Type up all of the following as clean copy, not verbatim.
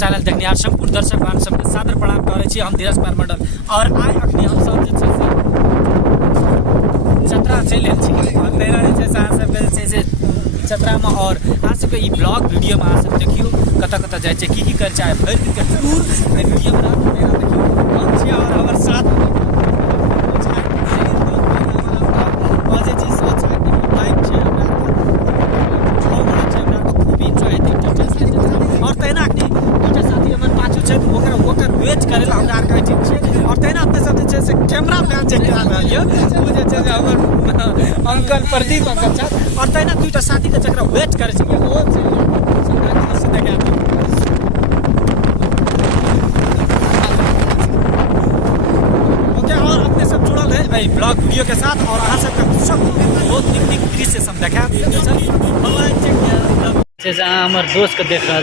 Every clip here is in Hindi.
चैनल देखने यार संपूर्ण दर्शक मान सबके सादर प्रणाम करे छी। हम धीरज कुमार मंडल और आइ अखनी हम सब जे छै से चतरा चलि आयल छी और तेना जे छै से अहाँ सबके जे छै से चतरा में और अहाँ सबके ई ब्लॉग वीडियो में अहाँ सब देखियो कतऽ कतऽ जाइ छै की करै छै भरि दिन के टूर एहि वीडियो में रात तेना देखियो हम छी और हमर साथ बजे छी सोच टाइम छै और तहिना अखनी दूटा साथी हमर पाछू छै ओकर वेट करे ला हमरा आर के ठीक छै और तहिना अपने सब जे छै से कैमरा मैन जे करा रहल यऽ ओ जे छै से हमर अंकल प्रदीप अंकल छथि और तहिना दूटा साथी के जकरा वेट करे छै ओ छै से देखा ओके और अपने सब जुड़ल है भाई ब्लॉग वीडियो के साथ और अहाँ सबके सब बहुत नीक दृश्य सब देखाब मोबाइल चेक जैसे हमारे दोस्त के देख रहा है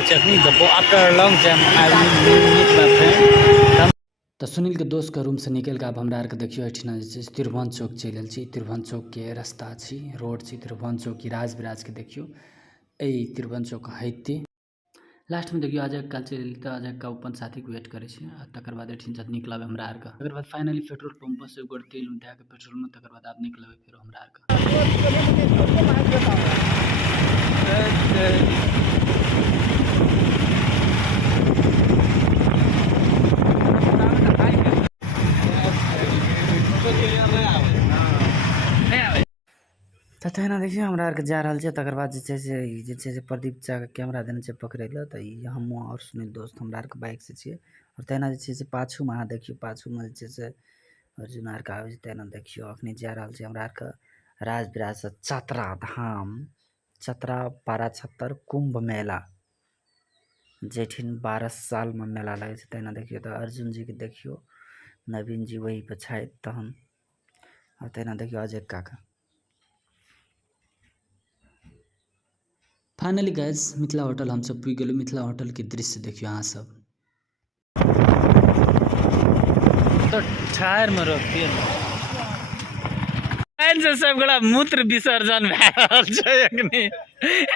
आफ्टर लॉन्ग टाइम तो सुनील के दोस्त के रूम से निकल के अब हमरा आर के देखियो एठिना जे त्रिभुवन चौक चलि आयल छी। त्रिभुवन चौक के रास्ता छी रोड छी त्रिभुवन चौक की राज विराज के देखियो ए त्रिभुवन चौक हैते लास्ट में देखियो आज काल चलि त आज का अपन साथी के वेट करे छी तकर बाद एठिन जब निकलब हमरा आर के तकर बाद फाइनली पेट्रोल पंप से एगो तेल उठा के पेट्रोल में तकर बाद आप निकलबे फिर हमरा आर के तहिना देखियो हमरा आर के जा रहल छै तकर बाद जे छै से प्रदीप चा के कैमरा देने छै पकड़े ल त हम और सुनील दोस्त हमरा आर के बाइक से छियै और तहिना जे छै से पाछू में अहाँ देखियो पाछू में जे छै से अर्जुन आर के आबै छै तहिना देखियो अखनी जा रहल छै हमरा आर के राज विराज से चतरा धाम चतरा 1276 कुंभ मेला जेठिन 12 साल में मेला लगे छै तहिना देखियो त अर्जुन जी के देखियो नवीन जी वही पे छथि तहन और तहिना देखियो अजय काका फाइनली गाइस मिथिला होटल हम सब पुग गेलु। मिथिला होटल के दृश्य देखियो अहाँ सब तो टायर में रोकिए से सब गोड़ा मूत्र विसर्जन भए रहल छै एखनी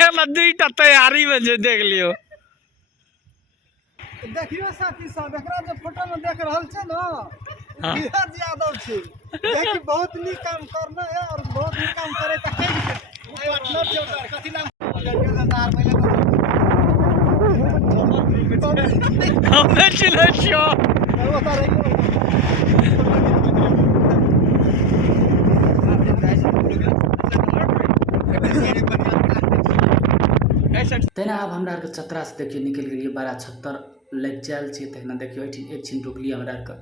एमे दुईटा तैयारी में जे देख लियो देखियो साथी सब एकरा जे फोटो में देख रहल छै ना धीरज यादव छै देखि बहुत नीक काम करना है और बहुत नीक काम करे त पार्टनर छै ओकर कथि नाम हमें चिल्ला छियो तेना अब हमरा के चतरा से देखियो निकल गेलिए 1276 लग चल छी तहिना देखियो एक छिन रुकलिए हमरा के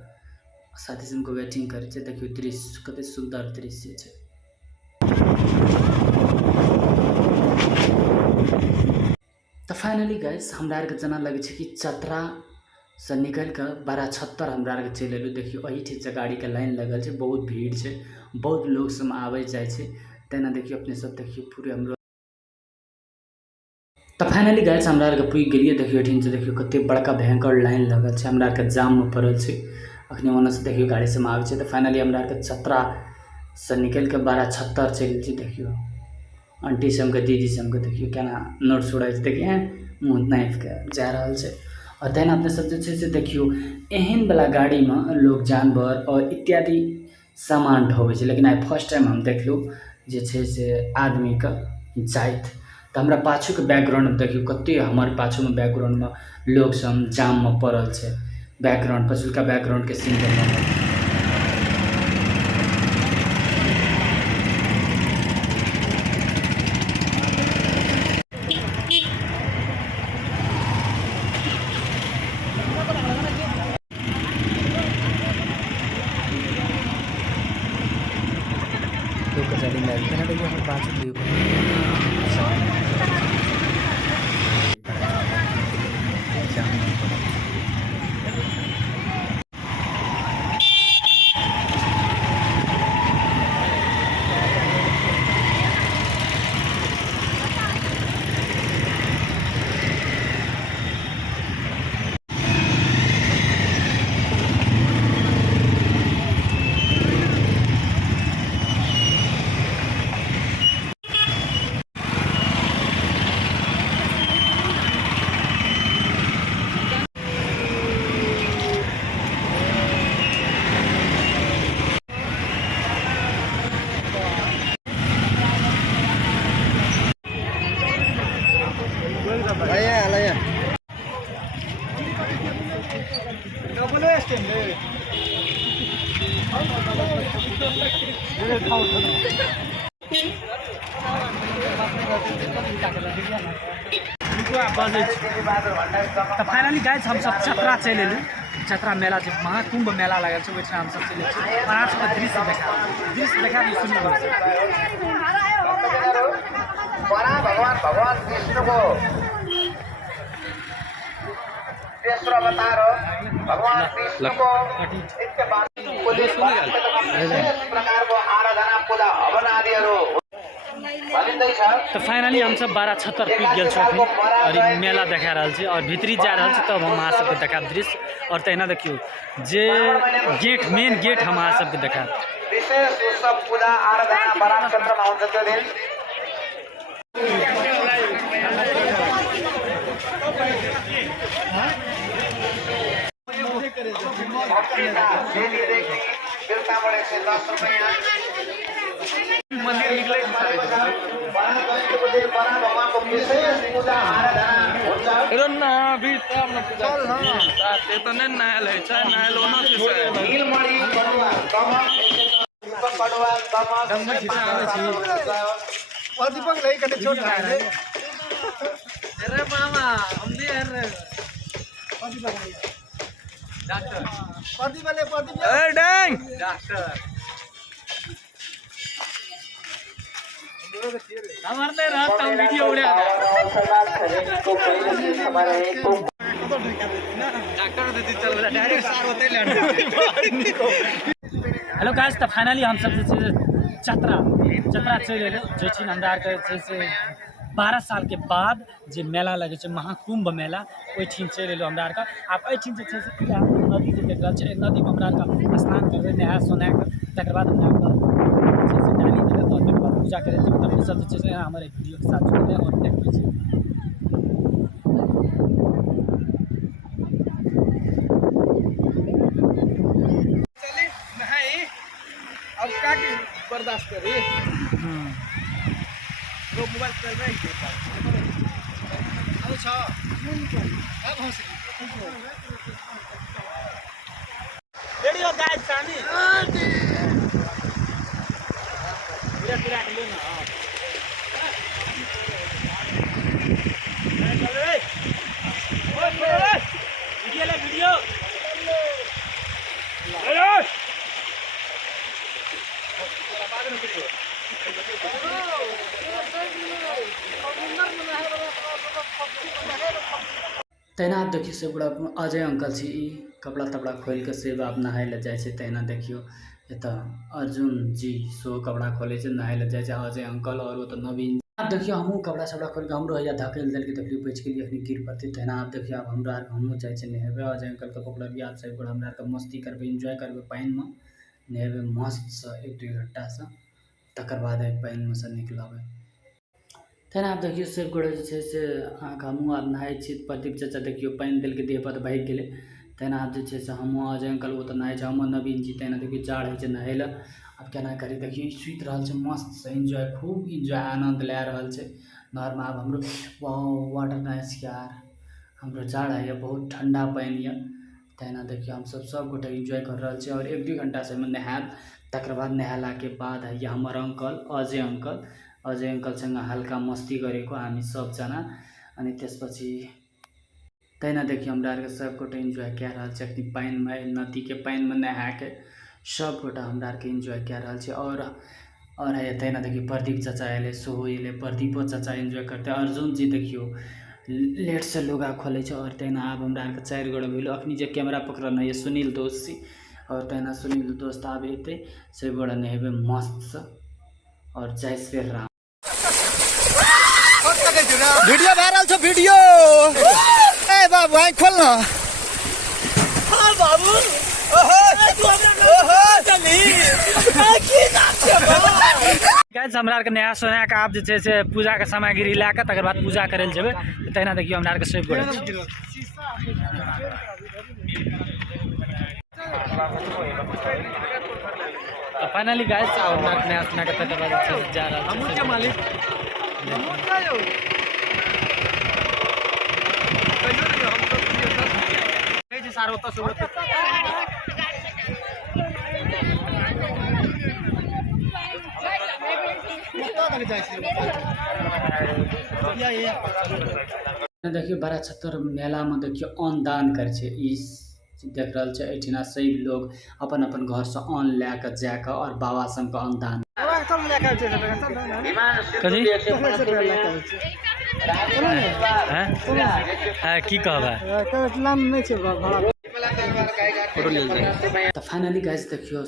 साथी संग को वेटिंग करे छै देखियो दृश्य कते सुंदर दृश्य छै। तो फाइनली गाइस हमरा आर के जना लगे छै कि चतरा से निकल के 1276 हमरा आर के चल एलु देखियो एही ठीक से गाड़ी के लाइन लगल छै बहुत भीड़ छै बहुत लोग सब आवे जाय छै तेना देखियो अपने सब देखियो पूरे हमरो तो फाइनली गाइस हमरा आर के पुग गेलिए देखियो एठिन से देखियो कते बड़का भयंकर लाइन लगल छै हमरा आर के जाम में पड़ल छै अखनी ओने से देखियो गाड़ी से आवे छै तो फाइनली हमरा आर के चतरा से निकल के 1276 चल छी देखियो आंटी से हमके दीदी से हमके देखियो केना नोट छोड़ै छै देखिए मुंह नाइफ के जा रहल छै और तहन अपने सब जे छै से देखियो एहन वाला गाड़ी में लोग जानवर और इत्यादि सामान ढोवे छै लेकिन आई फर्स्ट टाइम हम देखलु जे छै से आदमी के जाइत तो हमरा पाछू के बैकग्राउंड में देखियो कते हमर पाछू में बैकग्राउंड में लोग सब जाम में पड़ल छै बैकग्राउंड पछुलका बैकग्राउंड के सीन देखल लया डबल स्टैंड तो फाइनली गाइस हम सब छतरा चल एलू छतरा मेला जो महाकुंभ मेला लगल है वैसे हम सब चल और आज का दृश्य देखा सुंदर भगवान विष्णु को तेसरो अवतार हो भगवान विष्णु को इसके बाद पुलिस प्रकार को आराधना पूजा हवन आदिहरू तो फाइनली हम सब 12-76 पीक गए और मेला देखा रहा है और भीतरी जा रहा है तब हम अहाँ सबके देखा दृश्य और तेना देखियो जे गेट मेन गेट हम अहाँ सबके देखा विशेष उत्सव पूजा आराधना बरात क्षेत्र में हुन्छ त्यो दिन अरे मामा हमने डॉक्टर पति वाले डॉक्टर हमारे रहता हम वीडियो उड़ा डॉक्टर दीदी चल रहा डायरेक्ट सार होते हेलो गाइस तो फाइनली हम सब छतरा चल जो हमरा से 12 साल के बाद जो मेला लगे महाकुंभ मेला वही चल एलो हमरा आप से नदी से देख रहा नदी में हमरा स्नान करबे नहा सोना तक बाद डाली देवे और पूजा करे तब सब हमारे वीडियो के साथ जुड़े और देखते अब क्या बर्दाश्त करे तो मोबाइल चल रहा है रेडियो गाइस सानी पूरा लो ना चल रे वीडियो तहिना आप देखियो से बड़ा अजय अंकल छी कपड़ा तपड़ा खोल के सेब आप नहाय ले जाए तहिना देखियो एतऽ अर्जुन जी सो कपड़ा खोले नहाय ले जाए अजय अंकल और वो तो नवीन आप देखियो हमहूँ कपड़ा सपड़ा खोल के हमरो हैया धकेल देल के देखियो बच के लिए अखनी गिर पड़ते तहिना आप देखियो आप हमरा हमहूँ जाए नहेबे अजय अंकल के पकड़बिए आप सब गोड़ा हमरा मस्ती करबे एंजॉय करबे पानि में नहेबे मस्त से 1-2 घंटा से तकर बाद पानि में से निकलबे तहन आप देखियो से गोड़े से हमहूँ आब नहाय छी प्रदीप चाचा देखियो पानि देल के देह पर भागि गेलै तहन आप से हमहूँ अजय अंकल वो तो नहाय छै हमर नवीन जी तहन देखियो जाड़ है नहाय लए अब केना करी देखियो सुति रहल छै मस्त से एंजॉय खूब एंजॉय आनंद ले रहल छै नहर में अब हमरो वाटर नाइस यार हमरो जाड़ है बहुत ठंडा पानि है तहिना देखियो हम सब गोटे एंजॉय कर रहा है और 1-2 घंटा से नहायब तकर बाद नहायला के बाद है हमर अंकल अजय अंकल संग हल्का मस्ती गरेको हामी सबजना अनि त्यसपछि तहिना देखियो हमरा सब गोटे एंजॉय कए रहल छै अखनी पानि में नदी के पानि में नहा के सब गोटा हमरा एंजॉय कए रहल छै और है तहिना देखियो प्रदीप चाचा एले सोहो एले प्रदीपो चाचा एंजॉय करते अर्जुन जी देखियो लेट से लुगा खोले छै और तहिना आब हमरा 4 गोटे भेलो अखनी जे कैमरा पकड़ल है सुनील दोस्त छी और तहिना सुनील दोस्त आब एते से गोटे नहेबे मस्त से और जय श्री राम वीडियो वायरल छ वीडियो ए बाबू आई खोल ना हां बाबू ओहो तू हमरा चली की नाम छै गाइस हमरा के नया सोना के आप जे से पूजा के सामग्री ला के तकर बाद पूजा करे ल जेबे तहिना देखियो हमरा के सेव गोड़े तो फाइनली गाइस हमरा के नया सोना के तकर बाद जा रहल छै हमहु के मालिक हमहु जायो सार होता सब देखियो बड़ा छत्तर मेला में देखियो अन्न दान करे छे ई देख रहल छे एठिना सभी लोग अपन अपन घर से अन्न लेके जाके और बाबा सब के अन्न दान की कहबा तो फाइनली गाइस देखियो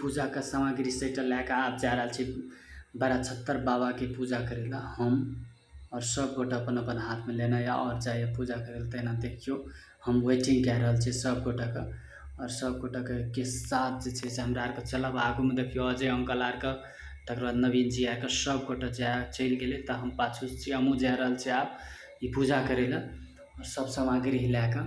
पूजा का सामग्री सेट लेके आप जा रहल छी बड़ा छत्तर बाबा के पूजा करेला हम और सब गोटा अपन अपन हाथ में लेना या और जाए पूजा करे तेना देखियो हम वेटिंग कह रहल छी सब गोटा का और सब गोटा के साथ जे छै से हमरा आर के चलब आगू में देखियो अजय अंकल आर के तकर बाद नवीन जी आर के सब गोटा जाए चल गेले त हम पाछू छी हमहू जा रहल छी आप ई पूजा करेला और सब सामग्री लेके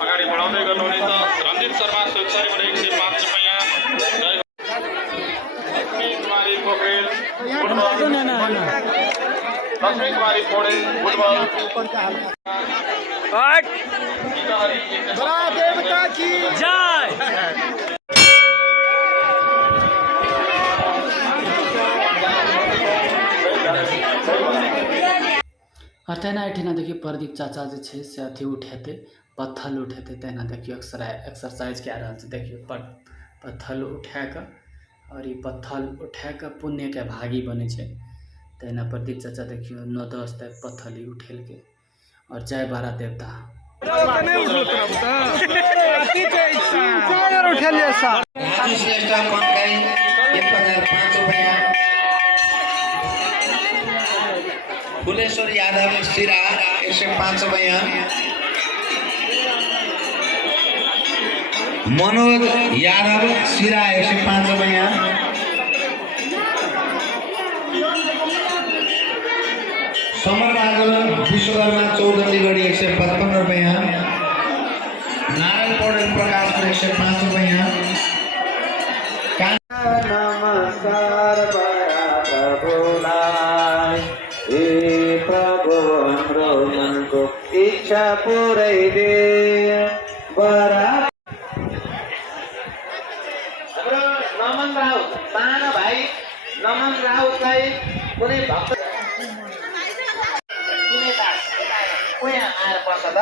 अगाडि बढाउँदै गर्नुहुनेछ रञ्जित शर्मा सुक्सारी भने 105 रुपैयाँ लक्ष्मी कुमारी पोखरेल लक्ष्मी कुमारी पौडेल फुटबल देवता की जय और तेना एठिना देखियो प्रदीप चाचा जे छै से अथी उठेते पत्थल उठेते तेना देखियो एक्सरसाइज कए रहल छै देखियो पत्थल उठा के और ई पत्थल उठा के पुण्य के भागी बने छै तेना प्रदीप चाचा देखियो 9-10 तक पत्थल ही उठेल के और जय बारा देवता राजू श्रेष्ठ मनकाई 1005 रुपैयाँ फुलेश्वर यादव सिरा 105 रुपैयाँ मनोज यादव सिरा 105 रुपैयाँ समर बहादुर विश्वकर्मा चौधरीगढ़ी 155 रुपैयाँ नारायण पौडेल प्रकाश 105 रुपैयाँ नमस्कार प्रभुलाई हे प्रभु हाम्रो मनको इच्छा पुऱ्याइदे बरा हाम्रो नमन राउत सानो भाइ नमन राउतलाई कुनै भक्त कुनै कोही आएर पर्छ त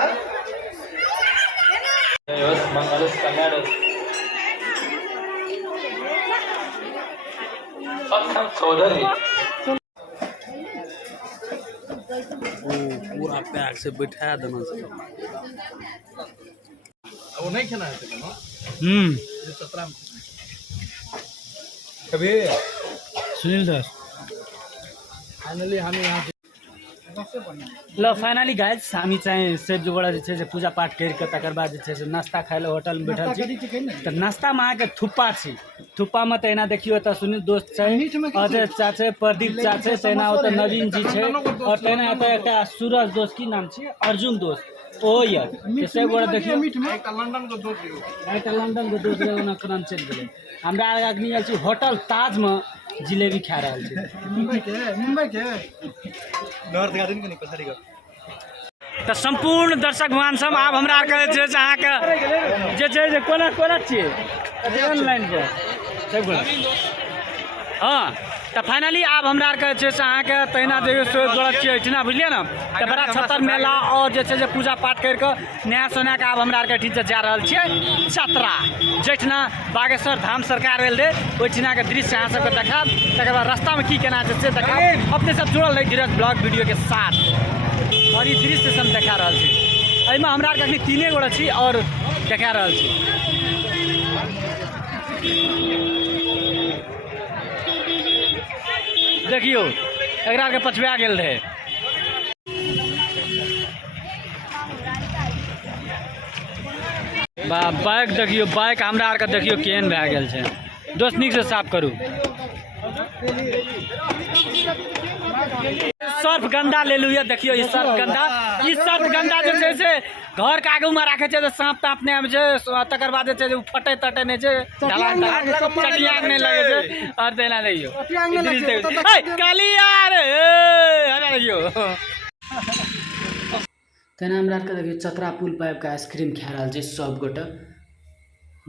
मङ्गलस कल्याण सक्षम चौधरी पूरा पैक से बैठा देना वो नहीं खेला है ना हम्म 17 कभी सुनील दास फाइनली हम यहाँ ल फाइनली गाइज हामी चाहिँ सेब्जूबाट जे छै से पूजा पाठ करिके तकर बाद जे छै से नास्ता खाइ ले होटल में बैठल छी तऽ नास्ता में अहाँके थुप्पा छी थुप्पा में तहिना देखियो एतऽ सुनील दोस्त छै अजय चाचे प्रदीप चाचे तहिना ओतऽ नवीन जी छै और तहिना एतऽ एकटा सूरज दोस्त की नाम छै अर्जुन दोस्त ओ ये से गोड़ा देखियो एक लंदन को दोस्त एकटा लंदन को दोस्त ओना क्रम चलि गेलै हमरा अग्नि आयल छी होटल ताज में जिलेबी खा रहल छी मुंबई के नॉर्थ गार्डन के निकल सरी तऽ संपूर्ण दर्शक भगवान सब आब हमरा आर के जे अहाँके जे छै जे कोना कोना छियै ऑनलाइन पर हाँ तो फाइनली आब हमरा आर के छै से अहाँके तहिना जे गलत छियै एहिठिना बुझलियै ने तऽ बड़ा छत्तर मेला और जे छै जे पूजा पाठ करि कऽ नया सोना के आब हमरा आर के एहिठिन जा रहल छियै चतरा जहिठिना बागेश्वर धाम सरकार भेल रहै ओहिठिना के दृश्य अहाँ सबके देखाब तकर बाद रास्ता में की केना जे छै देखाब अपने सब जुड़ल रही धीरज ब्लॉग वीडियो के साथ और ई दृश्य सब देखा रहल छी एहिमे हमरा आर के अखनी 3 गोड़ा छी और देखा रहल छी देखियो एकरा के पछुआ गेल रहे बाइक देखियो बाइक हमरा आर के देखियो केहन भए गेल छै दोस्त नीक से साफ करू सर्फ गंदा ले लू देखियो ई सर्फ गंदा जे छै से घर के आगू में राखे छै जे साँप ताप नहीं आबे छै तकर बाद जे छै जे फटे तटे नहीं छै ढलान चटियाक नहीं लगे छै और देना देखियो काली यार हटा देखियो तेना हमरा आरके देखियो चतरा पुल पर आबिके आइसक्रीम खा रहल छै सब गोटे।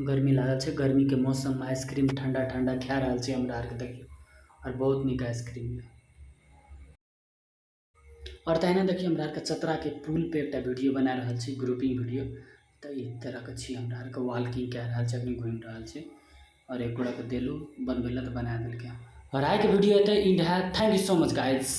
गर्मी लागल छै, गर्मी के मौसम में आइसक्रीम ठंडा ठंडा खा रहल छै हमरा आरके देखियो, और बहुत निक आइसक्रीम है। और तहिना देखिए हमरा आरके चतरा के पुल पे एक वीडियो बना रहल छी, ग्रुपिंग वीडियो। तो इस तरह के छी हमरा आरके वॉकिंग कह रहल छै, अखनी घूम रहल छी और एक गोड़ा के देलू बनबेला तो बना देलकै। और आइ के वीडियो एते इंड है। Thank you so much guys.